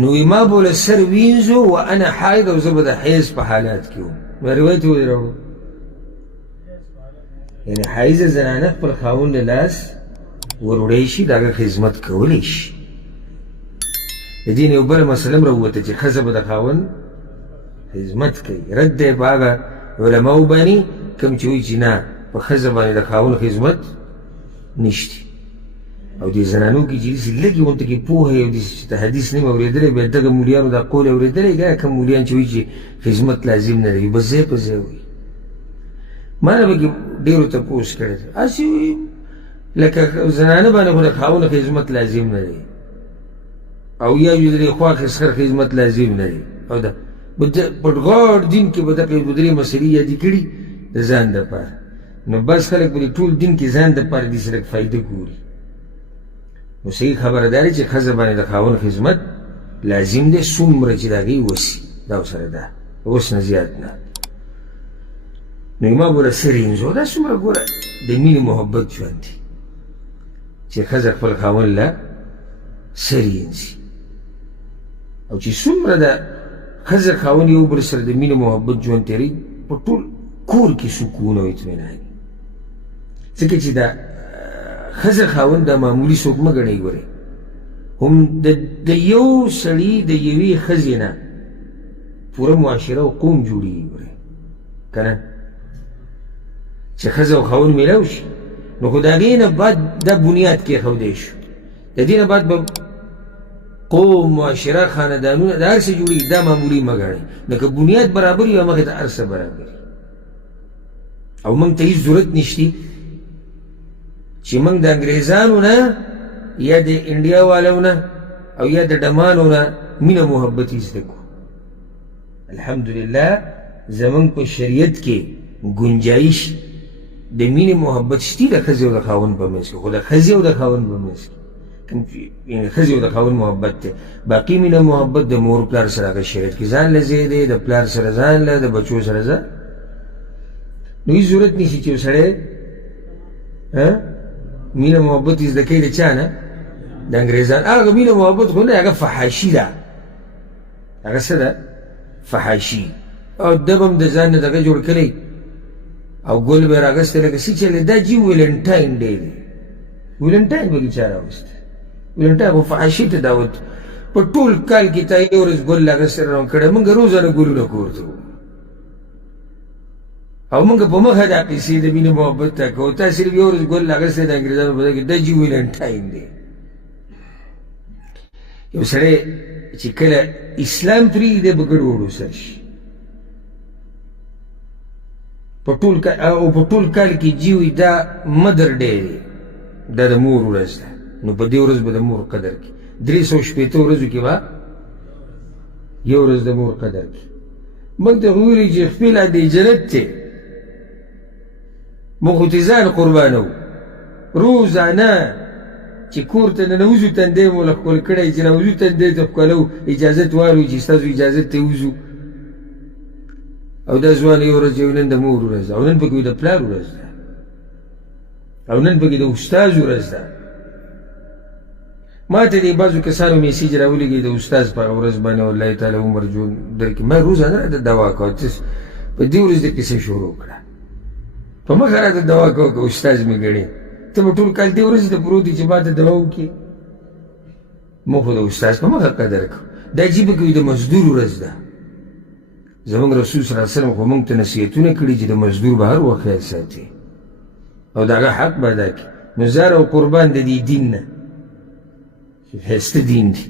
نو ما بوله سر وینځو وانا حائض او زه به د حیض په حالات کې وم. روایت یې ولې راوړو؟ یعنې حایضه زنانه خپل خاوند له لاس ور وړی شي، د هغه خدمت کولی شي. د دې نه یو بله مسله هم راووته چې ښځه به د خاوند خدمت کوي. رد دی په هغه علماو باندې کوم چې وایي چې نه په ښځه باندې د خاوند خدمت نشته. او دې زنانو کې چې داسې لږې غونته کې پوهه یو داسې چې ته حدیث نه یم اورېدلی، بیا دغه مولیانو دا قول یې اورېدلی که کوم مولیان چې وایي چې خدمت لازم نه دی، بس ځای په ځای وایي. ما نه پکې ډېرو تپوس کړی دی، هسې وایي لکه زنانه باندې خو د خاوند خدمت لازم نه دی، او یا یو درې خوا خسخر خدمت لازم نه دی. او دا په غاړ دین کې به دغه یو درې مسلې یادې کړي د ځان دپاره. نو بس خلک په دې ټول دین کې ځان دپاره داسې لږ فایده ګوري. نو صحیح خبره دا دی چې ښځه باندې د خاوند خدمت لازم دی، څومره چې د هغې وسي دا ورسره ده، اوس نه زیات نه. نو ما بوله سر وینځو، دا څومره ګوره د مینې محبت ژوند دی چې ښځه خپل خاوند له سر وینځي. او چې څومره د ښځه خاوند یو بل سره د مینې محبت ژوند تېروي، په ټول کور کې سکون او اطمینان. ځکه چې دا ښځه خاوند دا معمولي څوک مه ګڼئ. ګورئ هم د یو سړي د یوې ښځې نه پوره معاشره او قوم جوړېږي. ګورئ که نه چې ښځه او خاوند میلاو شي، نو خو د هغې نه بعد دا بنیاد کېښودی شو. د دې نه بعد به قوم، معاشره، خاندانونه د هر څه جوړېږي. دا معمولي مه ګڼئ. نو که بنیاد برابر وي هماغې ته هر څه برابر وي. او موږ ته هېڅ ضرورت نشته چې موږ د انګریزانو نه یا د انډیا والو نه او یا د ډمانو نه مینه محبت زده کړو. الحمدلله زموږ په شریعت کې ګنجایش د مینې محبت شته د ښځې او د خاوند په منځ کې، خو د ښځې او د خاوند په منځ کې یعنې ښځې او د خاوند محبت دی. باقي مینه محبت د مور پلار سره هغه شریعت کې ځان له ځای دی، د پلار سره ځان له، د بچو سره ځان. نو هېڅ ضرورت نشي چې یو سړی مینه محبت زده کوي د چا نه؟ د انګریزان. هغه مینه محبت خو نه، هغه فحاشي ده. هغه څه ده؟ فحاشي. او ده به هم د ځان نه دغه جوړ کړی او ګل به یې رااګستی لکه څه چې دا جي ویلنټاین ډی دی. ویلنټاین به کې چا راوستی؟ ویلنټاین خو فحاشي ته دعوت. په ټول کال کې تا یو ورځ ګل رااګستی راروان کړی. موږ روزانه ګلونه کور ته وړو او موږ په مخه دا پیسې د مینې محبت ته کوو. تا صرف یو ورځ ګل رااګستی د انګریزانو په ځای کې دا جي ویلنټاین دی. یو سړی چې کله اسلام پرېږدي به ګډوډ وسر شي. په ټول کال کې جي وي دا مدر ډی دی، دا د مور ورځ ده. نو په دې ورځ به د مور قدر کړي. 360 ورځو کې به یو ورځ د مور قدر کړي. موږ ته ویلي چې خپله د جنت دی، موږ خو ځان قربانوو. روزانه چې کور ته ننوځو تندی مو له ښکل کړی، چې نوځو تندی ته ښکلو، اجازت والو چې ستاسو اجازت ته وځو. او دا ځوان یو ورځ یو نن د مور ورځ ده، او نن پکې د پلار ورځ ده، او نن پکې د استاذ ورځ ده. ما ته دې بعضو کسانو میسیج راولېږي د استاذ په هغه ورځ باندې والله تعالی عمر جون درکړي. ما روزانه راته دوا کوه، په دې ورځ دې کیسه شروع کړه، په مخه راته دوا کوه که استاذ مې ګڼې. ته به ټول کال دې ورځې ته پروت یې چې ما ته دوا وکړې. موږ خو د استاذ په مخه قدر کوو. دا عجیبه کوي د مزدور ورځ ده. زموږ رسول صلی الله علیه وسلم خو موږ ته نصیحتونه کړي چې د مزدور به هر وخت خیال ساتي او د هغه حق به ادا کړي. نو زار او قربان د دې دین نه ښایسته دین دی.